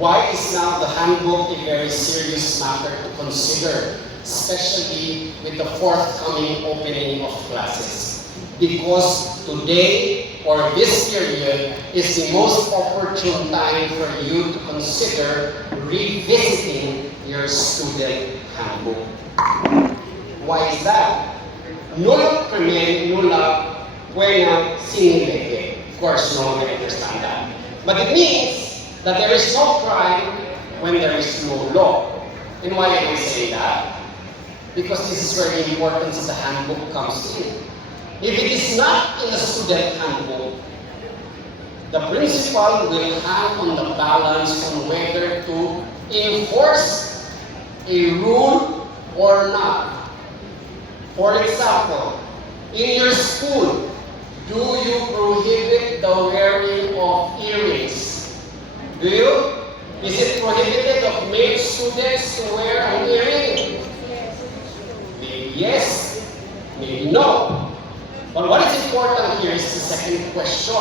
Why is now the handbook a very serious matter to consider, especially with the forthcoming opening of classes? Because today, or this period, is the most opportune time for you to consider revisiting your student handbook. Why is that? Nulla crimen, nulla buena sine lege. Of course, no one will understand that. But it means that there is no crime when there is no law. And why am I saying that? Because this is where the importance of the handbook comes in. If it is not in the student handbook, the principal will hang on the balance on whether to enforce a rule or not. For example, in your school, do you prohibit the wearing of earrings? Do you? Is it prohibited of male students to wear an earring? Maybe yes, maybe no. But what is important here is the second question.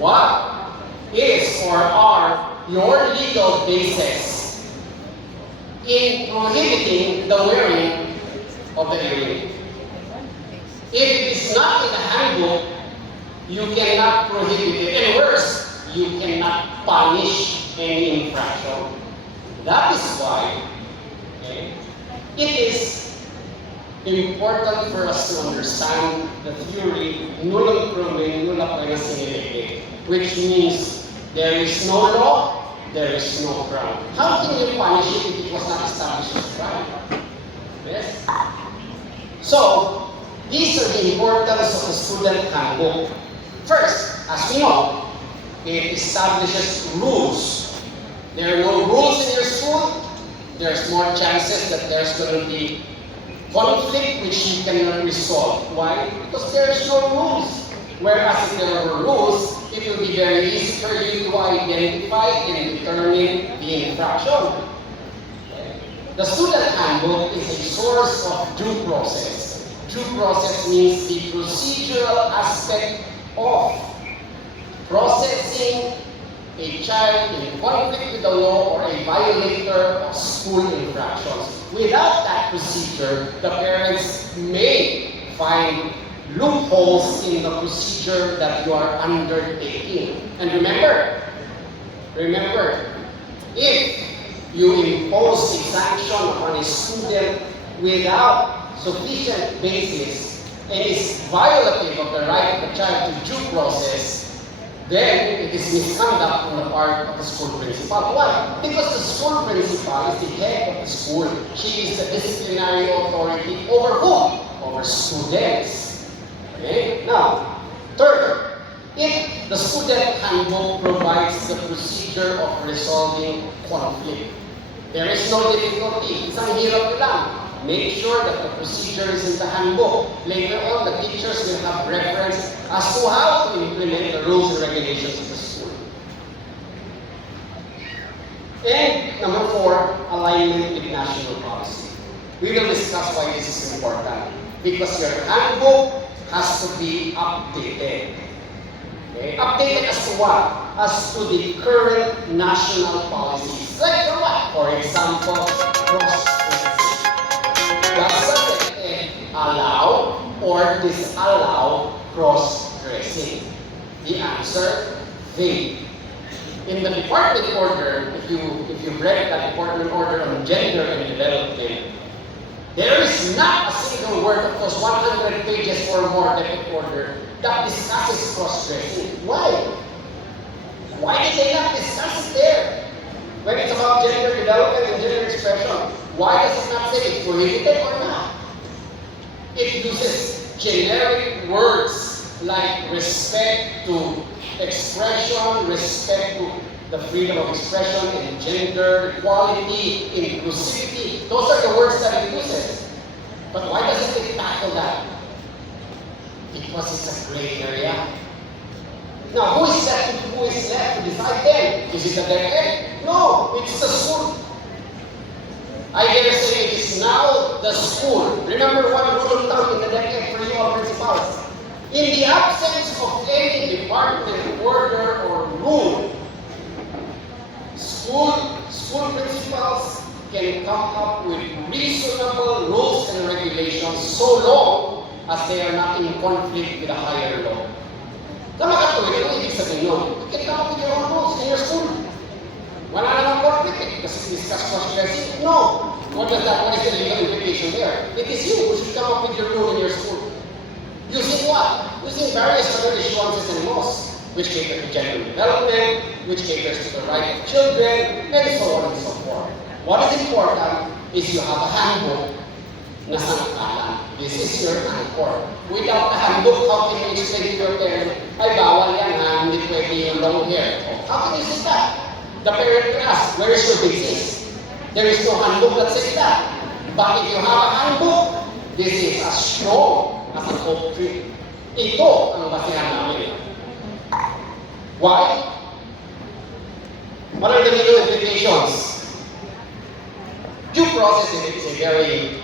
What is or are your legal basis in prohibiting the wearing of the earring? If it is not in the handbook, you cannot prohibit it. And worse, you cannot punish any infraction. That is why it is important for us to understand the theory nullum crimen, nulla pena sine lege, which means there is no law, there is no crime. How can you punish it if it was not established as a crime? Yes? So, these are the importance of the student handbook. First, as we know, it establishes rules. There are no rules in your school, there's more chances that there's going to be conflict which you cannot resolve. Why? Because there's no rules. Whereas if there were rules, it will be very easy for you to identify and determine the infraction. The student handbook is a source of due process. Due process means the procedural aspect of processing a child in conflict with the law or a violator of school infractions. Without that procedure, the parents may find loopholes in the procedure that you are undertaking. And remember, if you impose a sanction on a student without sufficient basis and is violative of the right of the child to due process, then it is misconduct on the part of the school principal. Why? Because the school principal is the head of the school. She is the disciplinary authority over whom? Over students. Okay? Now, third, if the student handbook provides the procedure of resolving conflict, there is no difficulty. Isang hirap lang. Make sure that the procedure is in the handbook. Later on, the teachers will have reference as to how to implement the rules and regulations of the school. And number 4, alignment with national policy. We will discuss why this is important. Because your handbook has to be updated. Okay? Updated as to what? As to the current national policies. Like for what? For example, cross-dressing. Does it allow or disallow cross-dressing? The answer, vague. In the department order, if you've read that department order on gender and development, there is not a single word of those 100 pages or more department order that discusses cross-dressing. Why? Why did they not discuss it there? When it's about gender development and gender expression, why does it not say it's prohibited or not? It uses generic words like respect to expression, respect to the freedom of expression and gender, equality, inclusivity. Those are the words that it uses. But why doesn't it tackle that? Because it's a gray area. Now, who is left to decide then? Is it the DepEd? No, it's the school. I dare say it is now the school. Remember one rule of thumb in the DepEd for you all principals. In the absence of any department order or rule, school can come up with reasonable rules and regulations so long as they are not in conflict with a higher law. Tama ka to, ito ibig sabihin nun. You can come up with your own rules in your school. Wala namang conflict eh, kasi discuss controversy. No. What is that? What is the legal implication there? It is you who should come up with your rule in your school. Using what? Using various other issuances and laws, which cater to gender development, which caters to the right of children, and so on and so forth. What is important is you have a handbook na sanakalan. This is your anchor. Without a handbook, how can you explain to your parent, ay bawal yan ha, hindi pwede yung long hair. Oh, how can you say that? The parent will ask, where is your basis? There is no handbook that says that. But if you have a handbook, this is as strong as an oak tree. Ito ang basihan namin. Why? What are the legal implications? Due process is a very,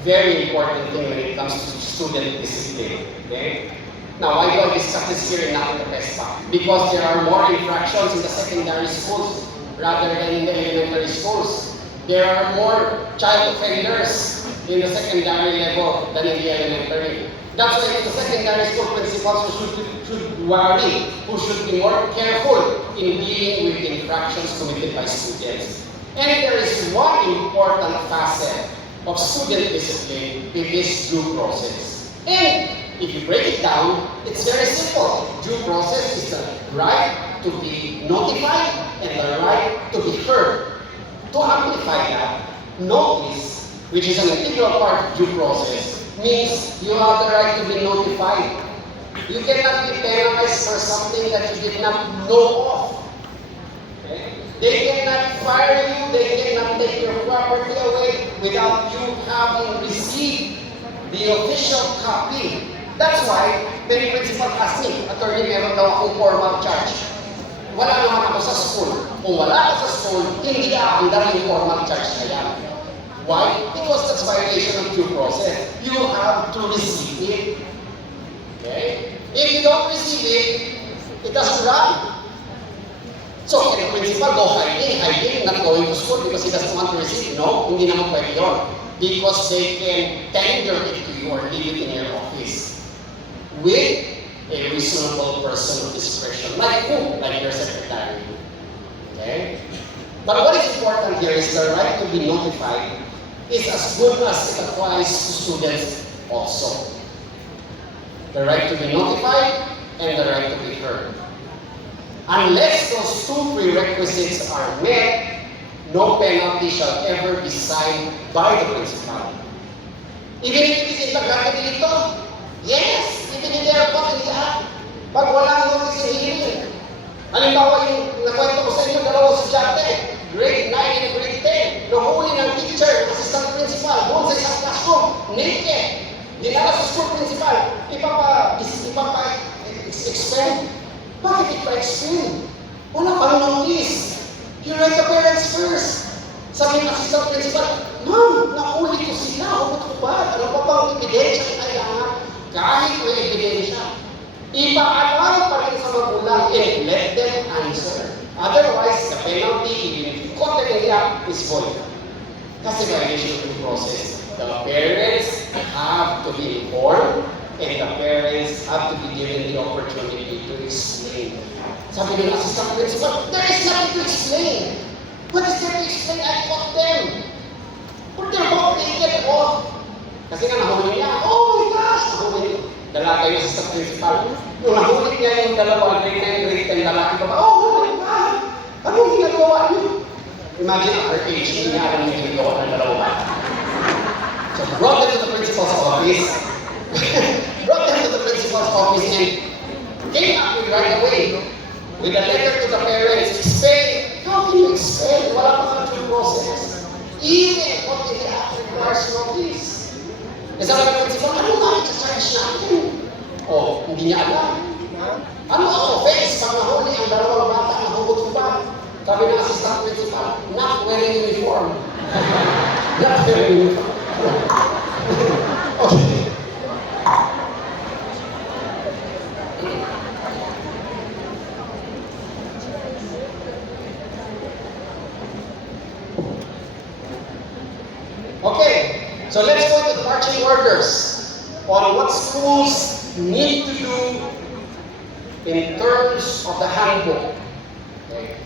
very important thing when it comes to student discipline. Okay? Now, why do I discuss this here in Natin Pespa? Because there are more infractions in the secondary schools rather than in the elementary schools. There are more child offenders in the secondary level than in the elementary. That's why the secondary school principals should worry, who should be more careful in dealing with infractions committed by students. And there is one important facet of student discipline, it is due process. And if you break it down, it's very simple. Due process is the right to be notified and the right to be heard. To amplify that, notice, which is an integral part of due process, means you have the right to be notified. You cannot be penalized for something that you did not know of. Okay? They cannot fire you, they cannot take your property away without you having received the official copy. That's why many principals ask me, attorney, meron daw akong formal charge. Wala naman ako sa school. Kung wala ka sa school, hindi ka andar yung formal charge na yan. Why? Because that's violation of due process. You have to receive it. Okay? If you don't receive it, it doesn't run. So, can the principal go hiding, not going to school because he doesn't want to receive it? No, hindi naman pwede yun. Because they can tender it to you or leave it in your office with a reasonable person of discretion. Like who? Like your secretary. Okay? But what is important here is the right to be notified is as good as it applies to students also. The right to be notified and the right to be heard. Unless those two prerequisites are met, no penalty shall ever be signed by the principal. Even if it is in the dito, yes, even in the airport, in the app, pag walang notice in hearing. Halimbawa yung nakwento ko sa inyo, dalawang estudyante, grade 9 and grade 10, nahuli ng teacher, assistant principal, doon sa isang classroom, naked. Dinala sa school principal, ipapa-expel. Bakit ipa-expel? Wala pang notice. You write the parents first. Sabi ng assistant principal, ma'am, nahuli ko sila, hubot-hubad. Ano pa bang ebidensya na kailangan? Kahit may ebidensya. Ipaalam pa rin sa magulang and let them answer. Otherwise, the penalty, even if you caught them in the act, is void. Kasi violation of the process. The parents have to be informed and the parents have to be given the opportunity to explain. Sabi ng assistant principal, there is nothing to explain. What is there to explain? I caught them. Put their both naked off. Kasi nga nahuli niya, oh my gosh, nahuli niya. Dalaga yung assistant principal. Nung nahuli niya yung dalawa, grade 9, grade 10, lalaki pa ba, oh my God, anong ginagawa niyo? Imagine at her age, hindi niya alam yung ginagawa ng dalawa bata. So brought them to the principal's office. Brought them to the principal's office and came up with right away with a letter to the parents explaining, how can you explain? Wala pa nga due process. Even what in the act requires notice. Kasi sabi ng principal, ano nga i-charge natin? Oh, hindi niya alam. Ano ang offense pag nahuli ang dalawang bata na hugot-hubad? Sabi ng assistant principal, not wearing uniform. Not wearing uniform. Okay. Okay, so let's go to the marching orders on what schools need to do in terms of the handbook. Okay.